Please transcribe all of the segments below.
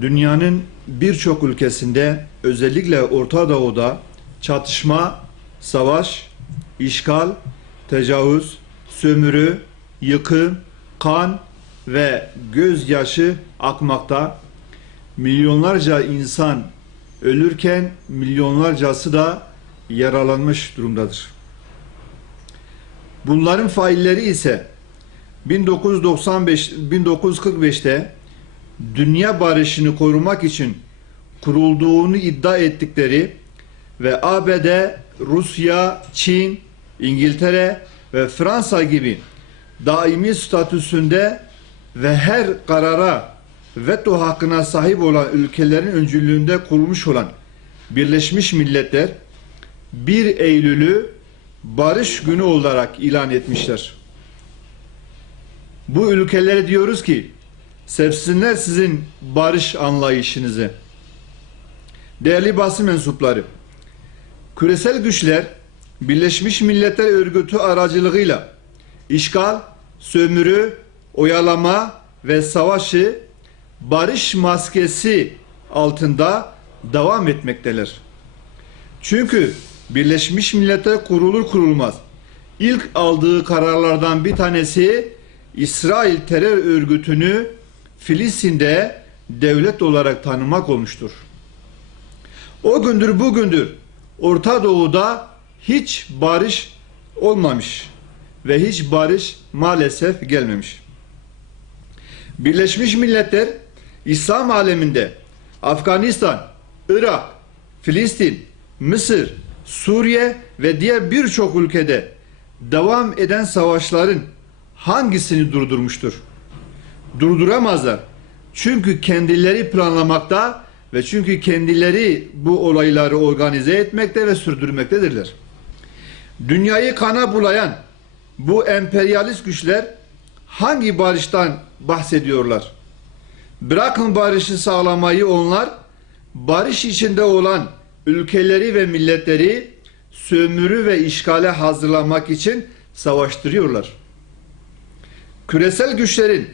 Dünyanın birçok ülkesinde özellikle Orta Doğu'da çatışma, savaş, işgal, tecavüz, sömürü, yıkım, kan ve gözyaşı akmakta. Milyonlarca insan ölürken milyonlarcası da yaralanmış durumdadır. Bunların failleri ise 1995 1945'te dünya barışını korumak için kurulduğunu iddia ettikleri ve ABD, Rusya, Çin, İngiltere ve Fransa gibi daimi statüsünde ve her karara veto hakkına sahip olan ülkelerin öncülüğünde kurulmuş olan Birleşmiş Milletler 1 Eylül'ü barış günü olarak ilan etmişler. Bu ülkelere diyoruz ki sevsinler sizin barış anlayışınızı. Değerli basın mensupları, küresel güçler Birleşmiş Milletler Örgütü aracılığıyla işgal, sömürü, oyalama ve savaşı barış maskesi altında devam etmekteler. Çünkü Birleşmiş Milletler kurulur kurulmaz ilk aldığı kararlardan bir tanesi İsrail terör örgütünü Filistin'de devlet olarak tanımak olmuştur. O gündür bugündür Orta Doğu'da hiç barış olmamış ve hiç barış maalesef gelmemiş. Birleşmiş Milletler İslam aleminde Afganistan, Irak, Filistin, Mısır, Suriye ve diğer birçok ülkede devam eden savaşların hangisini durdurmuştur? Durduramazlar. Çünkü kendileri planlamakta ve çünkü kendileri bu olayları organize etmekte ve sürdürmektedirler. Dünyayı kana bulayan bu emperyalist güçler hangi barıştan bahsediyorlar? Bırakın barışı sağlamayı onlar, barış içinde olan ülkeleri ve milletleri sömürü ve işgale hazırlamak için savaştırıyorlar. Küresel güçlerin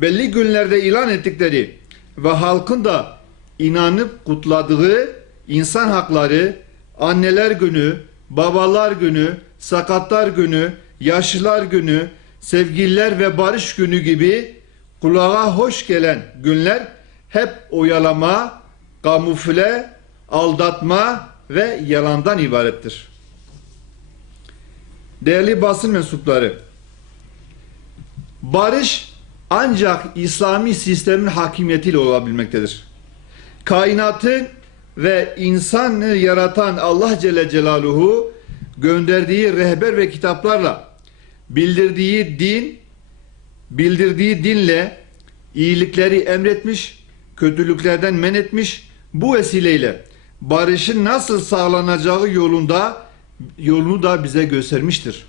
belli günlerde ilan ettikleri ve halkın da inanıp kutladığı insan hakları, anneler günü, babalar günü, sakatlar günü, yaşlılar günü, sevgililer ve barış günü gibi kulağa hoş gelen günler hep oyalama, kamufle, aldatma ve yalandan ibarettir. Değerli basın mensupları, barış ancak İslami sistemin hakimiyetiyle olabilmektedir. Kainatı ve insanı yaratan Allah Celle Celaluhu gönderdiği rehber ve kitaplarla bildirdiği din, bildirdiği dinle iyilikleri emretmiş, kötülüklerden men etmiş. Bu vesileyle barışın nasıl sağlanacağı yolunda yolunu da bize göstermiştir.